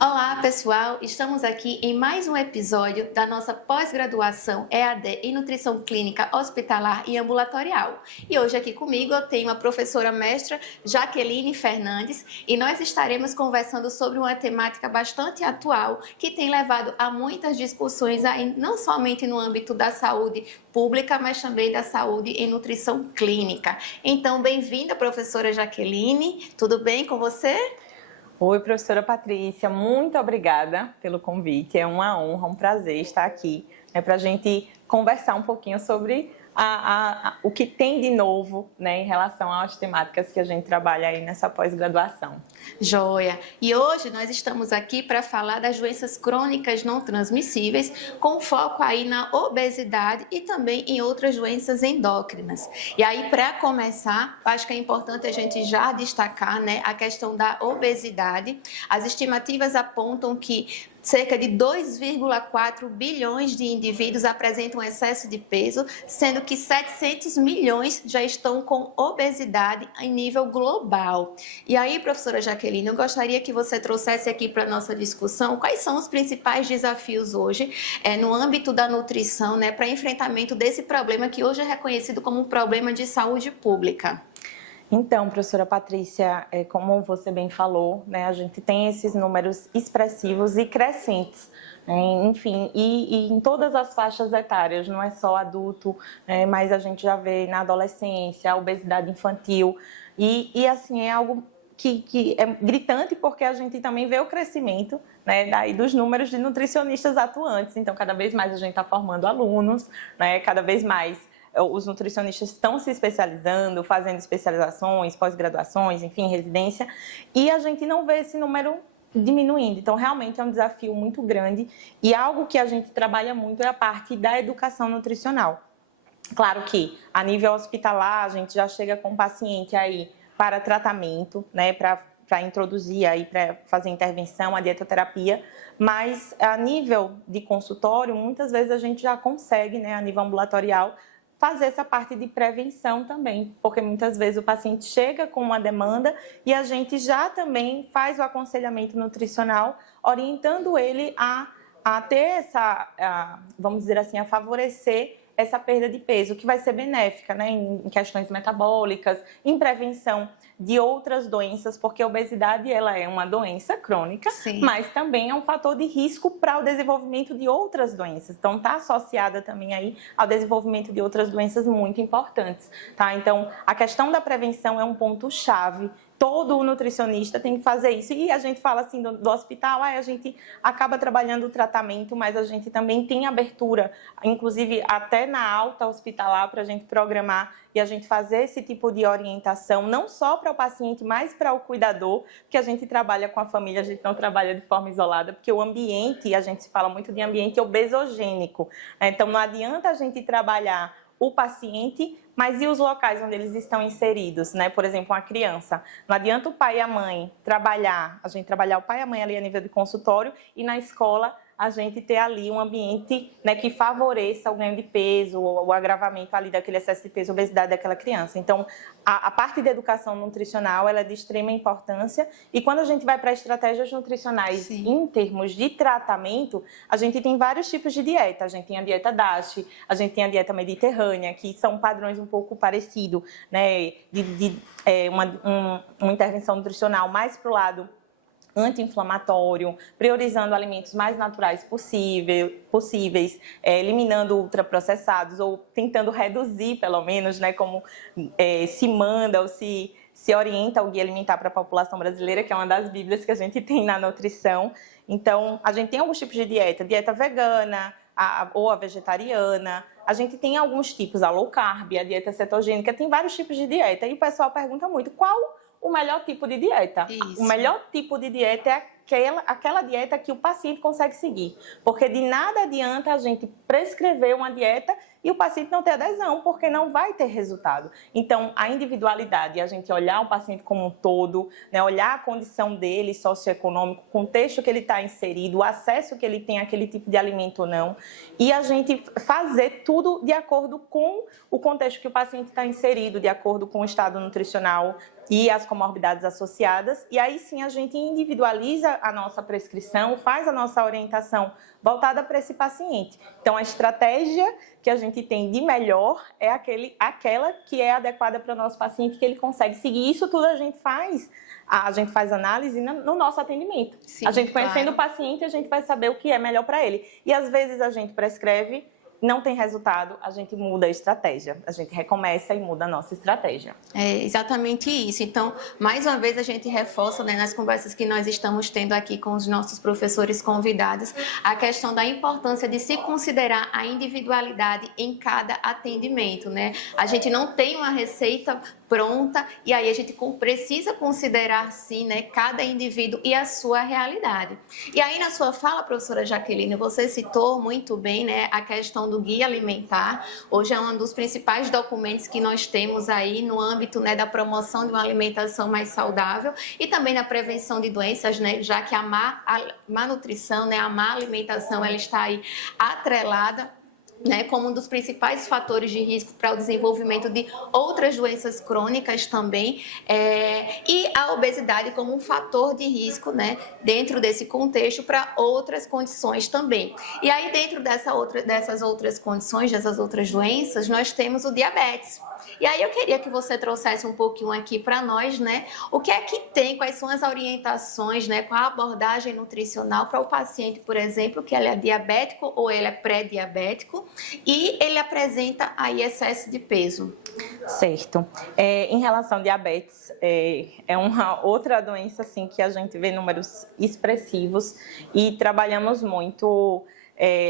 Olá, pessoal! Estamos aqui em mais um episódio da nossa pós-graduação EAD em Nutrição Clínica Hospitalar e Ambulatorial. E hoje aqui comigo eu tenho a professora mestra Jaqueline Fernandes e nós estaremos conversando sobre uma temática bastante atual que tem levado a muitas discussões aí, não somente no âmbito da saúde pública, mas também da saúde em nutrição clínica. Então, bem-vinda, professora Jaqueline. Tudo bem com você? Oi, professora Patrícia, muito obrigada pelo convite. É uma honra, um prazer estar aqui para a gente conversar um pouquinho sobre o que tem de novo, né, em relação às temáticas que a gente trabalha aí nessa pós-graduação. Joia! E hoje nós estamos aqui para falar das doenças crônicas não transmissíveis, com foco aí na obesidade e também em outras doenças endócrinas. E aí, para começar, acho que é importante a gente já destacar, né, a questão da obesidade. As estimativas apontam que cerca de 2,4 bilhões de indivíduos apresentam excesso de peso, sendo que 700 milhões já estão com obesidade em nível global. E aí, professora Jaqueline, eu gostaria que você trouxesse aqui para a nossa discussão quais são os principais desafios hoje no âmbito da nutrição, né, para enfrentamento desse problema que hoje é reconhecido como um problema de saúde pública. Então, professora Patrícia, como você bem falou, né, a gente tem esses números expressivos e crescentes, né, enfim, e em todas as faixas etárias, não é só adulto, mas a gente já vê na adolescência, a obesidade infantil, e assim, é algo que é gritante porque a gente também vê o crescimento, né, daí dos números de nutricionistas atuantes, então cada vez mais a gente está formando alunos, né, cada vez mais os nutricionistas estão se especializando, fazendo especializações, pós-graduações, enfim, residência, e a gente não vê esse número diminuindo. Então, realmente é um desafio muito grande e algo que a gente trabalha muito é a parte da educação nutricional. Claro que, a nível hospitalar, a gente já chega com o paciente aí para tratamento, né, para introduzir aí, para fazer intervenção, a dietoterapia, mas a nível de consultório, muitas vezes a gente já consegue, né, a nível ambulatorial, fazer essa parte de prevenção também, porque muitas vezes o paciente chega com uma demanda e a gente já também faz o aconselhamento nutricional, orientando ele a ter vamos dizer assim, a favorecer essa perda de peso, que vai ser benéfica, né, em questões metabólicas, em prevenção de outras doenças, porque a obesidade ela é uma doença crônica, Sim, mas também é um fator de risco para o desenvolvimento de outras doenças. Então, está associada também aí ao desenvolvimento de outras doenças muito importantes, tá? Então, a questão da prevenção é um ponto-chave. Todo nutricionista tem que fazer isso. E a gente fala assim do hospital, a gente acaba trabalhando o tratamento, mas a gente também tem abertura, inclusive até na alta hospitalar, para a gente programar e a gente fazer esse tipo de orientação, não só para o paciente, mas para o cuidador, porque a gente trabalha com a família, a gente não trabalha de forma isolada, porque o ambiente, a gente se fala muito de ambiente obesogênico, né? Então não adianta a gente trabalhar o paciente, mas e os locais onde eles estão inseridos, né? Por exemplo, uma criança. Não adianta o pai e a mãe a gente trabalhar o pai e a mãe ali a nível de consultório e na escola a gente ter ali um ambiente, né, que favoreça o ganho de peso, o agravamento ali daquele excesso de peso, obesidade daquela criança. Então, a parte da educação nutricional ela é de extrema importância e quando a gente vai para estratégias nutricionais sim, em termos de tratamento, a gente tem vários tipos de dieta. A gente tem a dieta DASH, a gente tem a dieta mediterrânea, que são padrões um pouco parecidos, né, uma intervenção nutricional mais para o lado anti-inflamatório, priorizando alimentos mais naturais possíveis, eliminando ultraprocessados ou tentando reduzir, pelo menos, né, como se manda ou se orienta o Guia Alimentar para a População Brasileira, que é uma das bíblias que a gente tem na nutrição. Então, a gente tem alguns tipos de dieta vegana, ou a vegetariana, a gente tem alguns tipos, a low carb, a dieta cetogênica, tem vários tipos de dieta. E o pessoal pergunta muito, qual o melhor tipo de dieta? Isso. O melhor tipo de dieta é aquela dieta que o paciente consegue seguir. Porque de nada adianta a gente prescrever uma dieta e o paciente não ter adesão, porque não vai ter resultado. Então, a individualidade, a gente olhar o paciente como um todo, né, olhar a condição dele socioeconômico, o contexto que ele está inserido, o acesso que ele tem àquele tipo de alimento ou não, e a gente fazer tudo de acordo com o contexto que o paciente está inserido, de acordo com o estado nutricional e as comorbidades associadas, e aí sim a gente individualiza a nossa prescrição, faz a nossa orientação voltada para esse paciente. Então, a estratégia que a gente tem de melhor é aquela que é adequada para o nosso paciente, que ele consegue seguir. Isso tudo a gente faz análise no nosso atendimento. Sim, a gente conhecendo o paciente, a gente vai saber o que é melhor para ele. E às vezes a gente prescreve, não tem resultado, a gente muda a estratégia. A gente recomeça e muda a nossa estratégia. É exatamente isso. Então, mais uma vez a gente reforça, né, nas conversas que nós estamos tendo aqui com os nossos professores convidados, a questão da importância de se considerar a individualidade em cada atendimento, né? A gente não tem uma receita pronta e aí a gente precisa considerar, sim, né, cada indivíduo e a sua realidade. E aí na sua fala, professora Jaqueline, você citou muito bem, né, a questão do guia alimentar. Hoje é um dos principais documentos que nós temos aí no âmbito, né, da promoção de uma alimentação mais saudável e também na prevenção de doenças, né, já que a má nutrição, né, a má alimentação, ela está aí atrelada, né, como um dos principais fatores de risco para o desenvolvimento de outras doenças crônicas também, e a obesidade como um fator de risco, né, dentro desse contexto para outras condições também. E aí dentro dessas outras condições, dessas outras doenças, nós temos o diabetes. E aí eu queria que você trouxesse um pouquinho aqui para nós, né, o que é que tem, quais são as orientações, né, com a abordagem nutricional para o paciente, por exemplo, que ele é diabético ou ele é pré-diabético e ele apresenta aí excesso de peso. Certo. Em relação ao diabetes, é uma outra doença assim, que a gente vê números expressivos e trabalhamos muito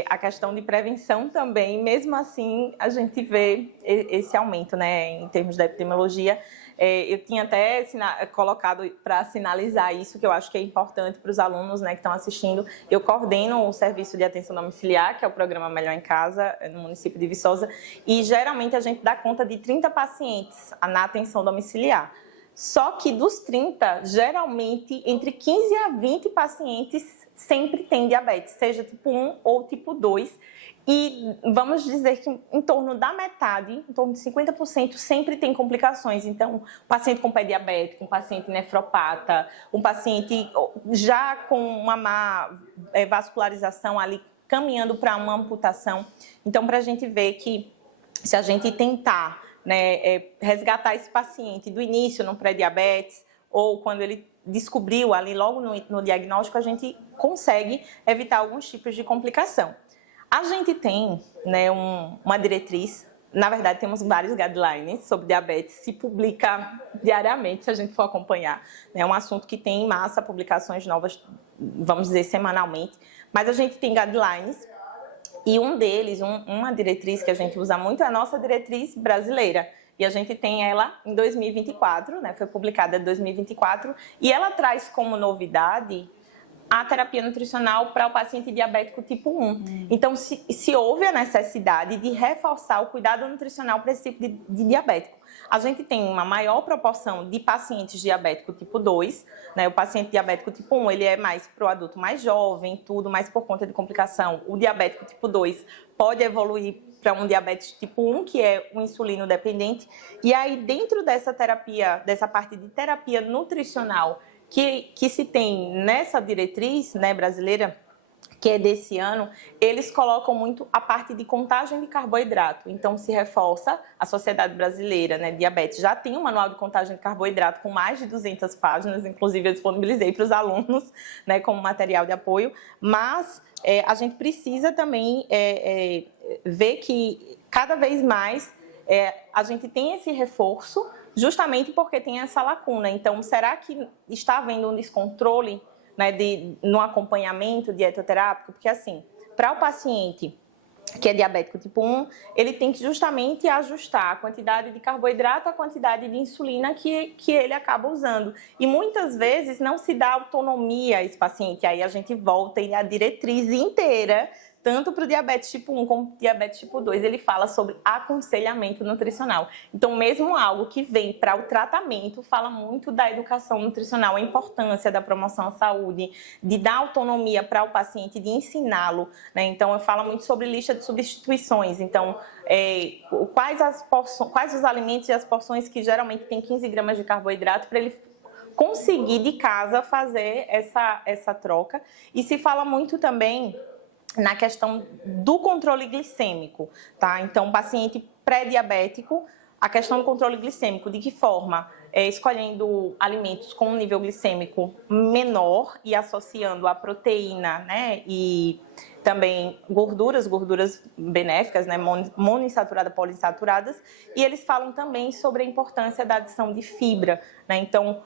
a questão de prevenção também. Mesmo assim, a gente vê esse aumento, né, em termos da epidemiologia. Eu tinha até colocado para sinalizar isso, que eu acho que é importante para os alunos, né, que estão assistindo. Eu coordeno o serviço de atenção domiciliar, que é o programa Melhor em Casa, no município de Viçosa, e geralmente a gente dá conta de 30 pacientes na atenção domiciliar. Só que dos 30, geralmente, entre 15 a 20 pacientes sempre têm diabetes, seja tipo 1 ou tipo 2. E vamos dizer que em torno da metade, em torno de 50%, sempre tem complicações. Então, um paciente com pé diabético, um paciente nefropata, um paciente já com uma má vascularização ali, caminhando para uma amputação. Então, para a gente ver que se a gente tentar, né, resgatar esse paciente do início no pré-diabetes ou quando ele descobriu ali logo no diagnóstico, a gente consegue evitar alguns tipos de complicação. A gente tem, né, uma diretriz, na verdade temos vários guidelines sobre diabetes, se publica diariamente, se a gente for acompanhar. É um assunto que tem em massa publicações novas, vamos dizer, semanalmente, mas a gente tem guidelines e um deles, uma diretriz que a gente usa muito é a nossa diretriz brasileira. E a gente tem ela em 2024, né, foi publicada em 2024, e ela traz como novidade a terapia nutricional para o paciente diabético tipo 1. Então, se houve a necessidade de reforçar o cuidado nutricional para esse tipo de diabético. A gente tem uma maior proporção de pacientes diabético tipo 2, né? O paciente diabético tipo 1, ele é mais para o adulto mais jovem, tudo, mas por conta de complicação. O diabético tipo 2 pode evoluir para um diabetes tipo 1, que é o insulino dependente. E aí, dentro dessa terapia, dessa parte de terapia nutricional, que se tem nessa diretriz, né, brasileira, que é desse ano, eles colocam muito a parte de contagem de carboidrato. Então, se reforça, a Sociedade Brasileira, né, de Diabetes já tem um manual de contagem de carboidrato com mais de 200 páginas, inclusive eu disponibilizei para os alunos, né, como material de apoio, mas a gente precisa também ver que cada vez mais a gente tem esse reforço, justamente porque tem essa lacuna. Então, será que está havendo um descontrole, né, no acompanhamento dietoterápico? Porque, assim, para o paciente que é diabético tipo 1, ele tem que justamente ajustar a quantidade de carboidrato, a quantidade de insulina que ele acaba usando. E muitas vezes não se dá autonomia a esse paciente. Aí a gente volta e a diretriz inteira, tanto para o diabetes tipo 1 como diabetes tipo 2, ele fala sobre aconselhamento nutricional. Então, mesmo algo que vem para o tratamento, fala muito da educação nutricional, a importância da promoção à saúde, de dar autonomia para o paciente, de ensiná-lo, né? Então, eu falo muito sobre lista de substituições. Então, quais os alimentos e as porções que geralmente tem 15 gramas de carboidrato para ele conseguir de casa fazer essa troca. E se fala muito também na questão do controle glicêmico, tá? Então, paciente pré-diabético, a questão do controle glicêmico, de que forma? Escolhendo alimentos com um nível glicêmico menor e associando a proteína, né? E também gorduras benéficas, né? Monoinsaturadas, poliinsaturadas. E eles falam também sobre a importância da adição de fibra, né? Então,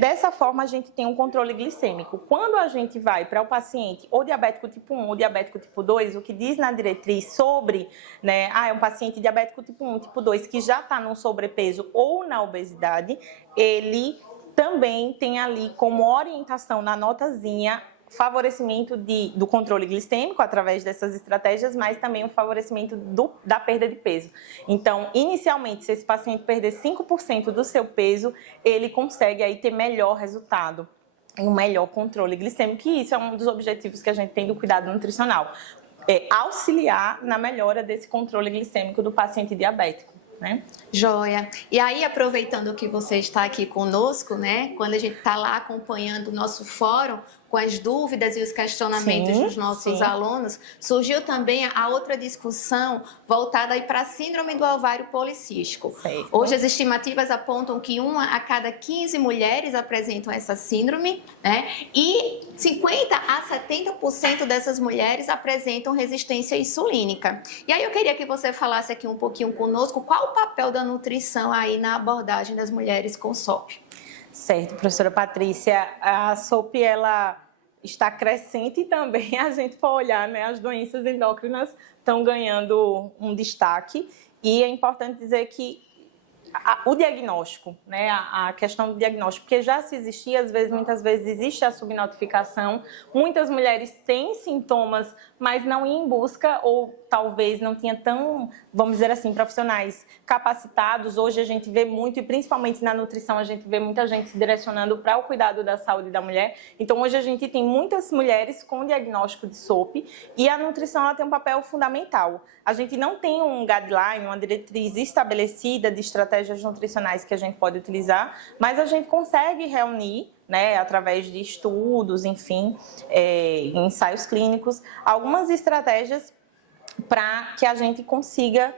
dessa forma, a gente tem um controle glicêmico. Quando a gente vai para o paciente ou diabético tipo 1 ou diabético tipo 2, o que diz na diretriz sobre, né, é um paciente diabético tipo 1, tipo 2, que já está no sobrepeso ou na obesidade, ele também tem ali como orientação na notazinha favorecimento do controle glicêmico através dessas estratégias, mas também o favorecimento da perda de peso. Então, inicialmente, se esse paciente perder 5% do seu peso, ele consegue aí ter melhor resultado, um melhor controle glicêmico, e isso é um dos objetivos que a gente tem do cuidado nutricional, auxiliar na melhora desse controle glicêmico do paciente diabético. Né? Joia. E aí, aproveitando que você está aqui conosco, né? Quando a gente está lá acompanhando o nosso fórum, com as dúvidas e os questionamentos dos nossos alunos, surgiu também a outra discussão voltada para a síndrome do ovário policístico. Certo. Hoje as estimativas apontam que 1 a cada 15 mulheres apresentam essa síndrome, né? E 50 a 70% dessas mulheres apresentam resistência insulínica. E aí eu queria que você falasse aqui um pouquinho conosco qual o papel da nutrição aí na abordagem das mulheres com SOP. Certo, professora Patrícia, a SOP, ela está crescente e também a gente for olhar, né, as doenças endócrinas estão ganhando um destaque, e é importante dizer que o diagnóstico, né, a questão do diagnóstico, porque já se existia, muitas vezes existe a subnotificação, muitas mulheres têm sintomas, mas não iam em busca, ou talvez não tinha tão, vamos dizer assim, profissionais capacitados. Hoje a gente vê muito, e principalmente na nutrição, a gente vê muita gente se direcionando para o cuidado da saúde da mulher. Então hoje a gente tem muitas mulheres com diagnóstico de SOP, e a nutrição ela tem um papel fundamental. A gente não tem um guideline, uma diretriz estabelecida de estratégias nutricionais que a gente pode utilizar, mas a gente consegue reunir, né, através de estudos, enfim, ensaios clínicos, algumas estratégias para que a gente consiga,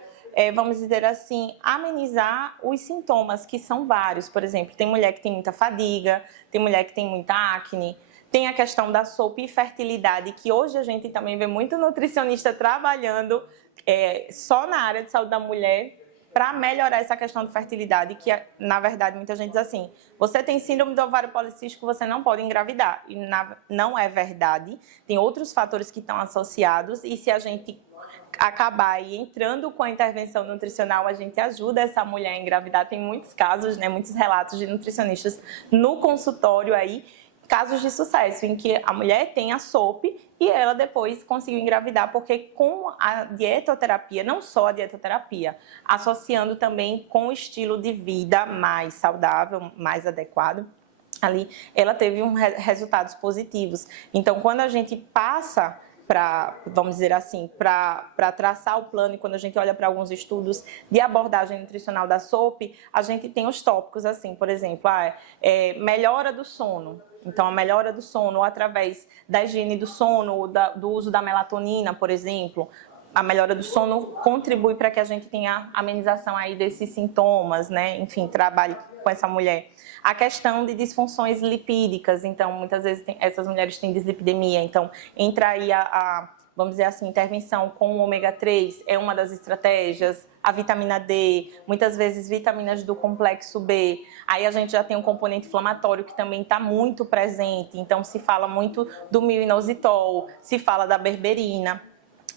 vamos dizer assim, amenizar os sintomas, que são vários. Por exemplo, tem mulher que tem muita fadiga, tem mulher que tem muita acne, tem a questão da SOP e fertilidade, que hoje a gente também vê muito nutricionista trabalhando só na área de saúde da mulher para melhorar essa questão de fertilidade, que na verdade muita gente diz assim: você tem síndrome do ovário policístico, você não pode engravidar. E não é verdade, tem outros fatores que estão associados, e se a gente acabar aí entrando com a intervenção nutricional, a gente ajuda essa mulher a engravidar. Tem muitos casos, né, muitos relatos de nutricionistas no consultório aí, casos de sucesso em que a mulher tem a SOP e ela depois conseguiu engravidar, porque com a dietoterapia, não só a dietoterapia, associando também com o estilo de vida mais saudável, mais adequado, ali ela teve resultados positivos. Então, quando a gente passa para, vamos dizer assim, para traçar o plano, e quando a gente olha para alguns estudos de abordagem nutricional da SOP, a gente tem os tópicos, assim, por exemplo, melhora do sono. Então, a melhora do sono, ou através da higiene do sono, ou do uso da melatonina, por exemplo, a melhora do sono contribui para que a gente tenha amenização aí desses sintomas, né? Enfim, trabalhe com essa mulher. A questão de disfunções lipídicas, então, muitas vezes essas mulheres têm dislipidemia, então, entra aí vamos dizer assim, intervenção com o ômega 3 é uma das estratégias, a vitamina D, muitas vezes vitaminas do complexo B. Aí a gente já tem um componente inflamatório que também está muito presente, então se fala muito do myo-inositol, se fala da berberina,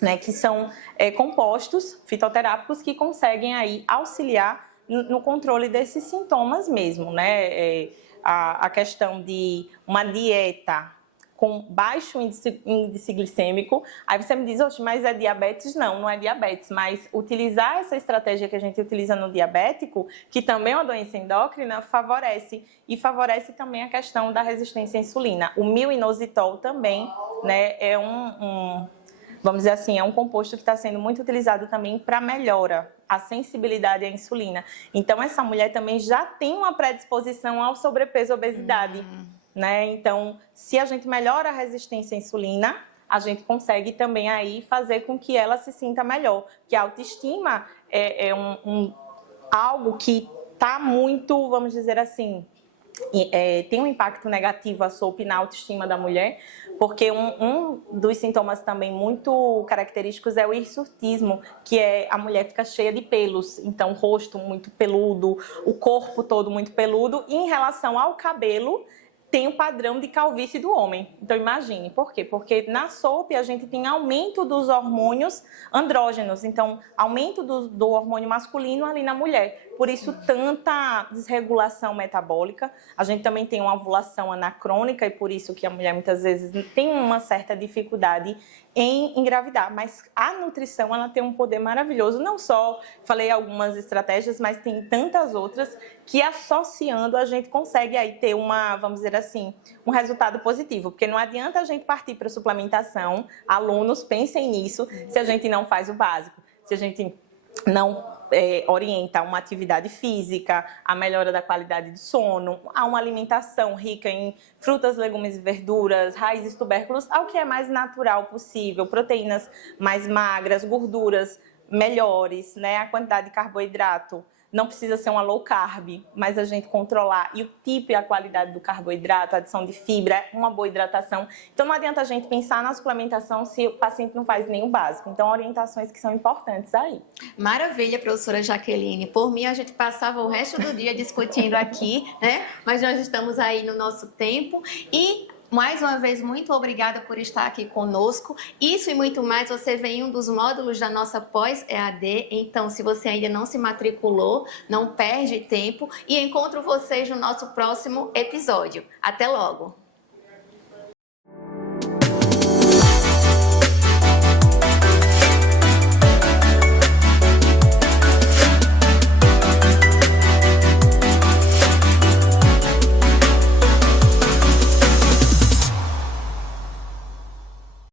né, que são compostos fitoterápicos que conseguem aí auxiliar no controle desses sintomas mesmo, né? A questão de uma dieta com baixo índice glicêmico, aí você me diz: oxe, mas é diabetes? Não, não é diabetes, mas utilizar essa estratégia que a gente utiliza no diabético, que também é uma doença endócrina, favorece, e favorece também a questão da resistência à insulina. O myo-inositol também, né, vamos dizer assim, é um composto que está sendo muito utilizado também para melhora a sensibilidade à insulina. Então, essa mulher também já tem uma predisposição ao sobrepeso e obesidade, né? Então, se a gente melhora a resistência à insulina, a gente consegue também aí fazer com que ela se sinta melhor. Porque a autoestima é algo que está muito, vamos dizer assim, tem um impacto negativo a SOP na autoestima da mulher, porque um dos sintomas também muito característicos é o hirsutismo, que é a mulher fica cheia de pelos, então o rosto muito peludo, o corpo todo muito peludo, e em relação ao cabelo, tem o padrão de calvície do homem. Então imagine, por quê? Porque na SOP a gente tem aumento dos hormônios andrógenos, então aumento do hormônio masculino ali na mulher. Por isso tanta desregulação metabólica. A gente também tem uma ovulação anacrônica e por isso que a mulher muitas vezes tem uma certa dificuldade em engravidar. Mas a nutrição, ela tem um poder maravilhoso. Não só falei algumas estratégias, mas tem tantas outras que associando a gente consegue aí ter uma, vamos dizer assim, um resultado positivo. Porque não adianta a gente partir para a suplementação, alunos pensem nisso, se a gente não faz o básico, se a gente não orienta uma atividade física, a melhora da qualidade do sono, a uma alimentação rica em frutas, legumes e verduras, raízes, tubérculos, ao que é mais natural possível, proteínas mais magras, gorduras melhores, né? A quantidade de carboidrato. Não precisa ser uma low carb, mas a gente controlar e o tipo e a qualidade do carboidrato, a adição de fibra, uma boa hidratação. Então não adianta a gente pensar na suplementação se o paciente não faz nem o básico. Então orientações que são importantes aí. Maravilha, professora Jaqueline. Por mim, a gente passava o resto do dia discutindo aqui, né? Mas nós estamos aí no nosso tempo e mais uma vez, muito obrigada por estar aqui conosco. Isso e muito mais você vê em um dos módulos da nossa pós-EAD. Então, se você ainda não se matriculou, não perde tempo e encontro vocês no nosso próximo episódio. Até logo!